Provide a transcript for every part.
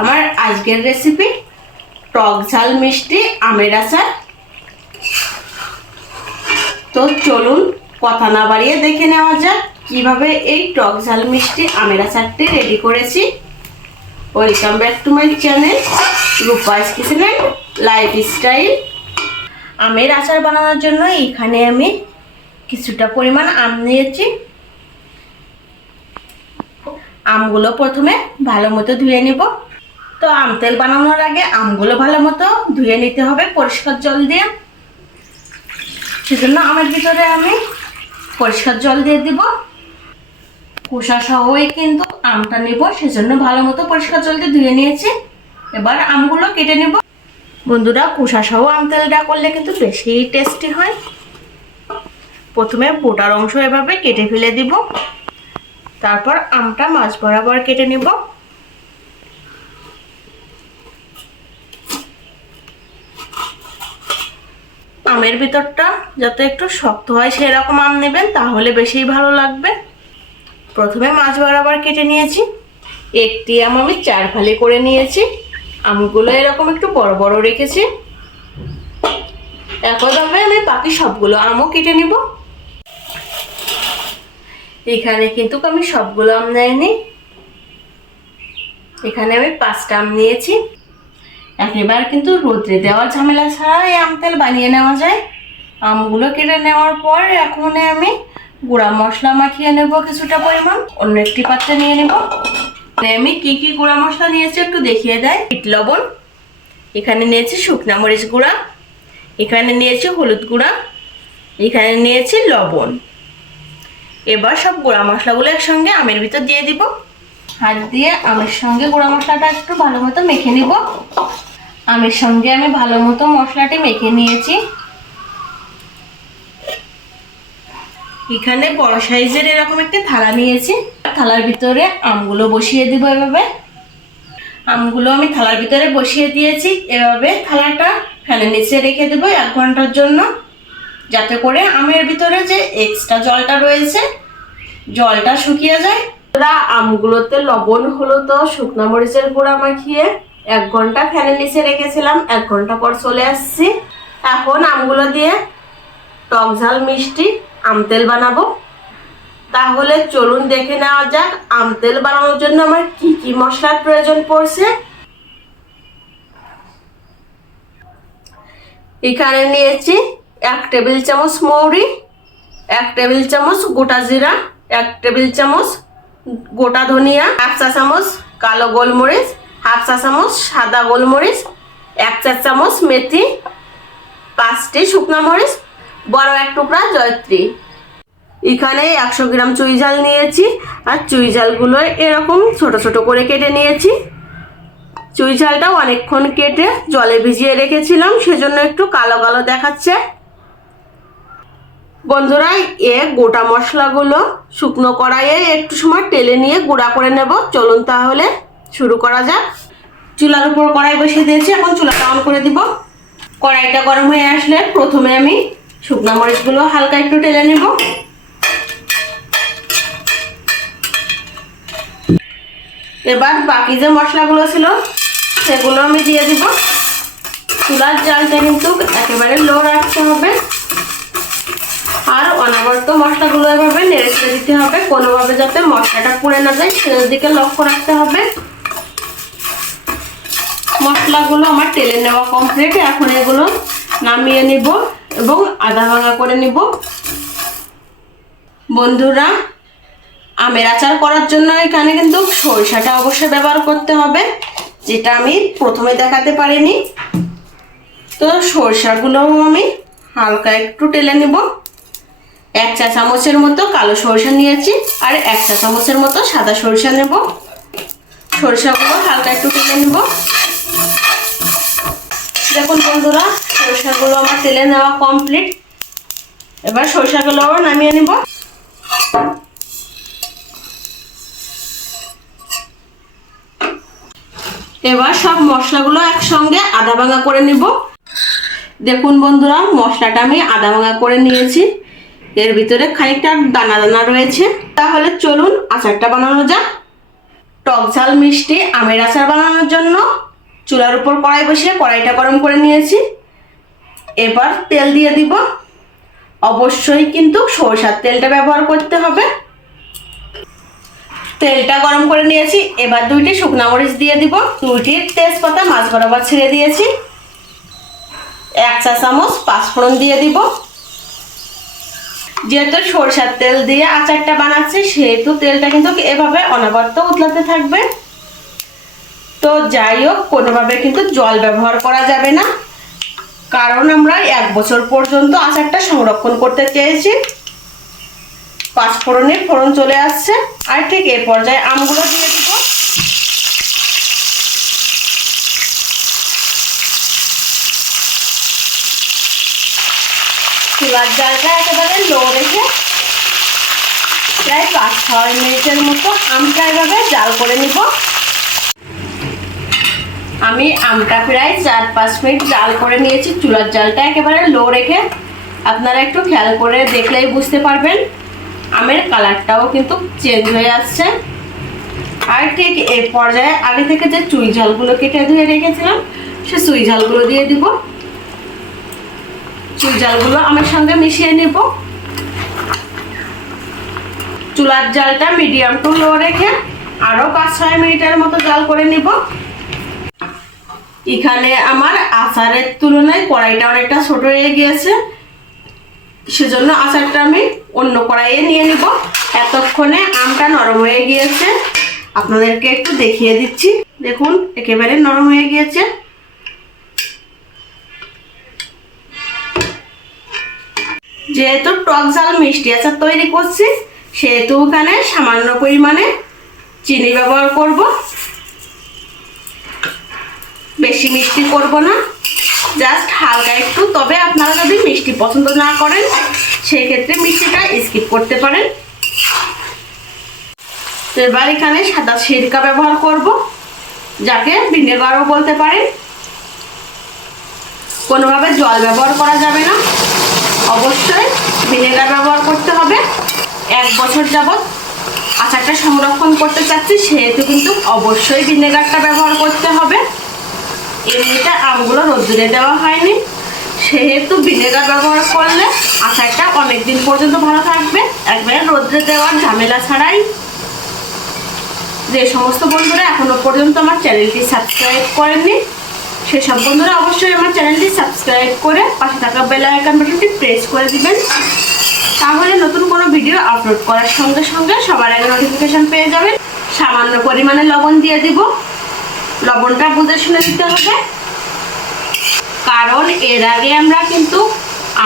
আমার আজকের রেসিপি টক ঝাল, মিষ্টি, আমের আচার। তো চলুন, কথা না বাড়িয়ে দেখে নেওয়া যাক কীভাবে এই টক ঝাল, মিষ্টি, আমের আচারটি রেডি করেছি। Welcome back to my channel Rupa's kitchen lifestyle আমের আচার বানানোর জন্য এখানে আমি কিছুটা পরিমাণ আম নিয়েছি। আমগুলো প্রথমে ভালো মতো ধুয়ে নিব। তো আম তেল বানানোর আগে আমগুলো ভালো মতো ধুয়ে নিতে হবে, পরিষ্কার জল দিয়ে। সেজন্য আমের ভিতরে আমি পরিষ্কার জল দিয়ে দিব। খোসা সহই কিন্তু আমটা নেব, সেজন্য ভালো মতো পরিষ্কার জল দিয়ে ধুয়ে নিয়েছি। এবার আমগুলো কেটে নেব। বন্ধুরা কুষা সহ আম তেলটা করলে কিন্তু বেশি টেস্টি হয়। প্রথমে বোটার অংশ এভাবে কেটে ফেলে দিব। তারপর আমটা মাছ বরাবর কেটে নেব। আমের ভিতরটা যাতে একটু শক্ত হয়, সেরকম আম নেবেন, তাহলে বেশি ভালো লাগবে। প্রথমে মাছ বরাবর কেটে নিয়েছি। একটি আম আমি চার ফালি করে নিয়েছি। আমগুলো এরকম একটু বড় বড় রেখেছি। একইভাবে আমি বাকি সবগুলো আমও কেটে নিব। এখানে কিন্তু আমি সবগুলো আম নেয়নি। এখানে আমি পাঁচটা আম নিয়েছি। একেবারে কিন্তু রোদ্রে দেওয়া ঝামেলা ছাড়া এই আম তেল বানিয়ে নেওয়া যায়। আমগুলো কেটে নেওয়ার পর এখন আমি গুঁড়া মশলা মাখিয়ে নেব কিছুটা পরিমাণ, অন্য একটি পাত্রে নিয়ে নেব। আমি কি কি গুঁড়া মশলা নিয়েছি একটু দেখিয়ে দেয়। বিট লবণ, এখানে নিয়েছি শুকনা মরিচ গুঁড়া, এখানে নিয়েছি হলুদ গুঁড়া, এখানে নিয়েছি লবণ। এবার সব গুঁড়া মশলাগুলো একসঙ্গে আমের ভিতর দিয়ে দিব। হাত দিয়ে আমের সঙ্গে গুঁড়া মশলাটা একটু ভালো মতো মেখে নিব। আমের সঙ্গে আমি ভালো মতো মশলাটি মেখে নিয়েছি। এখানে বড় সাইজের এরকম একটা থালা নিয়েছি। থালার ভিতরে আমগুলো বসিয়ে দিব এভাবে। আমগুলো আমি থালার ভিতরে বসিয়ে দিয়েছি। এভাবে থালাটা ফ্যানের নিচে রেখে দেবো এক ঘণ্টার জন্য, যাতে করে আমের ভিতরে যে এক্সট্রা জলটা রয়েছে, জলটা শুকিয়ে যায়। ওরা আমগুলোতে লবণ হলো তো শুকনো মরিচের গুঁড়া মাখিয়ে এক ঘণ্টা ফ্যানের নিচে রেখেছিলাম, এক ঘণ্টা পর চলে আসছি। এখন আমগুলো দিয়ে টক ঝাল, মিষ্টি, আম তেল বানাবো। তাহলে চলুন দেখে নেওয়া যাক, আম তেল বানানোর জন্য আমার কি কি মশলার প্রয়োজন পড়ছে। এখানে নিয়েছি এক টেবিল চামচ মৌরি, এক টেবিল চামচ গোটা জিরা, এক টেবিল চামচ গোটা ধনিয়া, হাফ চা চামচ কালো গোলমরিচ হাফ চা চামচ সাদা গোলমরিচ, এক চা চামচ মেথি, পাঁচটি শুকনো মরিচ, বড় এক টুকরা জয়ত্রী। এখানে একশো গ্রাম চুই ঝাল নিয়েছি, আর চুই ঝালগুলো এরকম ছোট ছোট করে কেটে নিয়েছি। চুই ঝালটা অনেকক্ষণ কেটে জলে ভিজিয়ে রেখেছিলাম, সেজন্য একটু কালো কালো দেখাচ্ছে। বন্ধুরা, এ গোটা মশলাগুলো শুকনো কড়াইয়ে একটু সময় তেলে নিয়ে গুঁড়া করে নেব। চলুন তাহলে। শুরু করা যাক। চুলার উপর কড়াই বসিয়ে দিয়েছি, এখন চুলাটা অন করে দিব। কড়াইটা গরম হয়ে আসলে প্রথমে আমি শুকনো মরিচগুলো হালকা একটু টেলে নেব। এবার বাকি যে মশলাগুলো ছিল, সেগুলো আমি দিয়ে দিব। চুলার জালটা কিন্তু একেবারে লো রাখতে হবে। আর অনবরত মশলাগুলো এভাবে নেড়ে ছেড়ে দিতে হবে। কোনোভাবে যাতে মশলাটা পুড়ে না যায় সেটার দিকে লক্ষ্য রাখতে হবে। মশলাগুলো আমার তেলে নেওয়া কমপ্লিট এখন এগুলো নামিয়ে নিব এবং আধা ভাঙা করে নিব। বন্ধুরা, আমের আচার করার জন্য এখানে কিন্তু সরিষাটা অবশ্যই ব্যবহার করতে হবে, যেটা আমি প্রথমে দেখাতে পারিনি। তো সরিষাগুলোও আমি হালকা একটু টেলে নেব। এক চা চামচের মতো কালো সরিষা নিয়েছি আর এক চা চামচের মতো সাদা সরিষা নেব। সরিষাগুলো হালকা একটু টেলে নেব। দেখুন বন্ধুরা, সরিষাগুলো আমার তেলে নেওয়া কমপ্লিট এবার সরিষাগুলো নামিয়ে নেব। এবার সব মশলাগুলো একসঙ্গে আদা ভাঙা করে নিব। দেখুন বন্ধুরা, মশলাটা আমি আদা ভাঙা করে নিয়েছি। এর ভিতরে খানিকটা দানা দানা রয়েছে। তাহলে চলুন আচারটা বানানো যাক। টক ঝাল মিষ্টি আমের আচার বানানোর জন্য। চুলার উপর কড়াই বসিয়ে কড়াইটা গরম করে নিয়েছি। এবার তেল দিয়ে দিব। অবশ্যই কিন্তু সরষার তেলটা ব্যবহার করতে হবে। তেলটা গরম করে নিয়েছি। এবার দুইটি শুকনা মরিচ দিয়ে দিব। দুইটি তেজপাতা মাছ বরাবর ছেড়ে দিয়েছি। এক চা চামচ পাঁচফোড়ন দিয়ে দিব। যেহেতু সরষার তেল দিয়ে আচারটা বানাচ্ছি, সেহেতু তেলটা কিন্তু এভাবে অনবরত উতলাতে থাকবে। তো যাই হোক, কোনোভাবে কিন্তু জল ব্যবহার করা যাবে না। কারণ আমরা এক বছর পর্যন্ত আচারটা সংরক্ষণ করতে চেয়েছি। পাঁচফোড়নের ফোড়ন চলে আসছে। আর ঠিক এই পর্যায়ে আমগুলো দিয়ে দিব। জালটা একেবারে লো রেখে প্রায় পাঁচ ছয় মিনিটের মতো আমটা এভাবে জাল করে নিব। আমি আমটা প্রায় চার পাঁচ মিনিট জাল করে নিয়েছি। চুলার জালটা একেবারে লো রেখে আপনারা একটু খেয়াল করে দেখলেই বুঝতে পারবেন। আমের কালারটাও কিন্তু চেঞ্জ হয়ে আসছে। আর ঠিক এই পর্যায়ে আগে থেকে যে চুই ঝালগুলো কেটে ধুয়ে রেখেছিলাম, সে চুই ঝালগুলো দিয়ে দিব। চুই ঝালগুলো আমার সঙ্গে মিশিয়ে নেব। চুলার জালটা মিডিয়াম টু লো রেখে আরও পাঁচ ছয় মিনিটের মতো জাল করে নিব। এখানে আমার আচারের তুলনায় কড়াইটা অনেকটা ছোট হয়ে গিয়েছে। সেজন্য আচারটা আমি অন্য কড়াইয়ে নিয়ে নিব। এতক্ষণে আমটা নরম হয়ে গিয়েছে। আপনাদেরকে একটু দেখিয়ে দিচ্ছি। দেখুন, একেবারে নরম হয়ে গিয়েছে। যেহেতু টক ঝাল মিষ্টি আচার তৈরি করছি, সেহেতু ওখানে সামান্য পরিমাণে চিনি ব্যবহার করব। বেশি মিষ্টি করব না। জাস্ট হালকা একটু, তবে আপনারা যদি মিষ্টি পছন্দ না করেন সেই ক্ষেত্রে মিষ্টিটা স্কিপ করতে পারেন। এবার এখানে সাদা সিরকা ব্যবহার করব, যাকে ভিনেগারও বলতে পারেন। কোনোভাবে জল ব্যবহার করা যাবে না। অবশ্যই ভিনেগার ব্যবহার করতে হবে। এক বছর যাবৎ আচারটা সংরক্ষণ করতে চাচ্ছি, সেহেতু কিন্তু অবশ্যই ভিনেগারটা ব্যবহার করতে হবে। এমনিতে আমগুলো রোদ্দুরে দেওয়া হয়নি। সেহেতু ভিনেগার ব্যবহার করলে আচারটা অনেক দিন পর্যন্ত ভালো থাকবে। একবারে রোদ্রে দেওয়ার ঝামেলা ছাড়াই। যে সমস্ত বন্ধুরা এখনও পর্যন্ত আমার চ্যানেলটি সাবস্ক্রাইব করেননি সেসব বন্ধুরা অবশ্যই আমার চ্যানেলটি সাবস্ক্রাইব করে পাশে থাকা বেল আইকন বাটনটি প্রেস করে দিবেন। তাহলে নতুন কোনো ভিডিও আপলোড করার সঙ্গে সঙ্গে সবার আগে নোটিফিকেশান পেয়ে যাবেন। সামান্য পরিমাণে লবণ দিয়ে দিব। লবণটা বুঝে শুনে দিতে হবে। কারণ এর আগে আমরা কিন্তু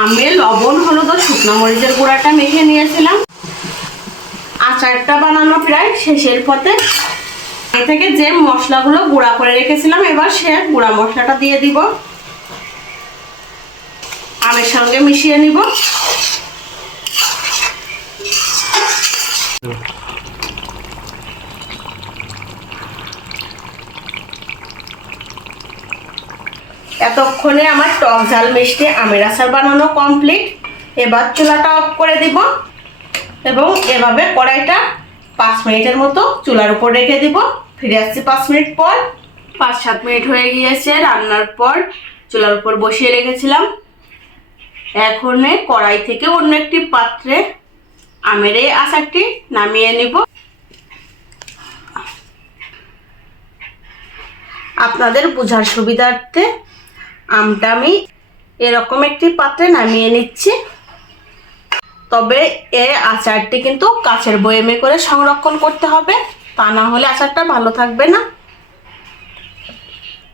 আমে লবণ, হলুদ ও শুকনো মরিচের গুঁড়াটা মেখে নিয়েছিলাম। আচারটা বানানো প্রায় শেষের পথে। এ থেকে যে মশলাগুলো গুঁড়া করে রেখেছিলাম, এবার সে গুঁড়া মশলাটা দিয়ে দিব। আমের সঙ্গে মিশিয়ে নিব। এতক্ষণে আমার টক ঝাল মিষ্টি আমের আচার বানানো কমপ্লিট এবার চুলাটা অফ করে দিব এবং এভাবে কড়াইটা পাঁচ মিনিটের মতো চুলার উপর রেখে দিব। ফিরে আসছি পাঁচ মিনিট পর। পাঁচ সাত মিনিট হয়ে গিয়েছে, রান্নার পর চুলার উপর বসিয়ে রেখেছিলাম। এখন কড়াই থেকে অন্য একটি পাত্রে আমের এই আচারটি নামিয়ে নিব। আপনাদের বোঝার সুবিধার্থে আমটা আমি এরকম একটি পাত্রে নামিয়ে নিচ্ছি। তবে এ আচারটি কিন্তু কাচের বয়েমে করে সংরক্ষণ করতে হবে, তা না হলে আচারটা ভালো থাকবে না।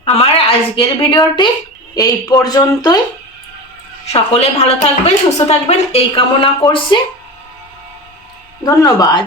আমার আজকের ভিডিওটি এই পর্যন্তই। সকলে ভালো থাকবেন, সুস্থ থাকবেন, এই কামনা করছি। ধন্যবাদ।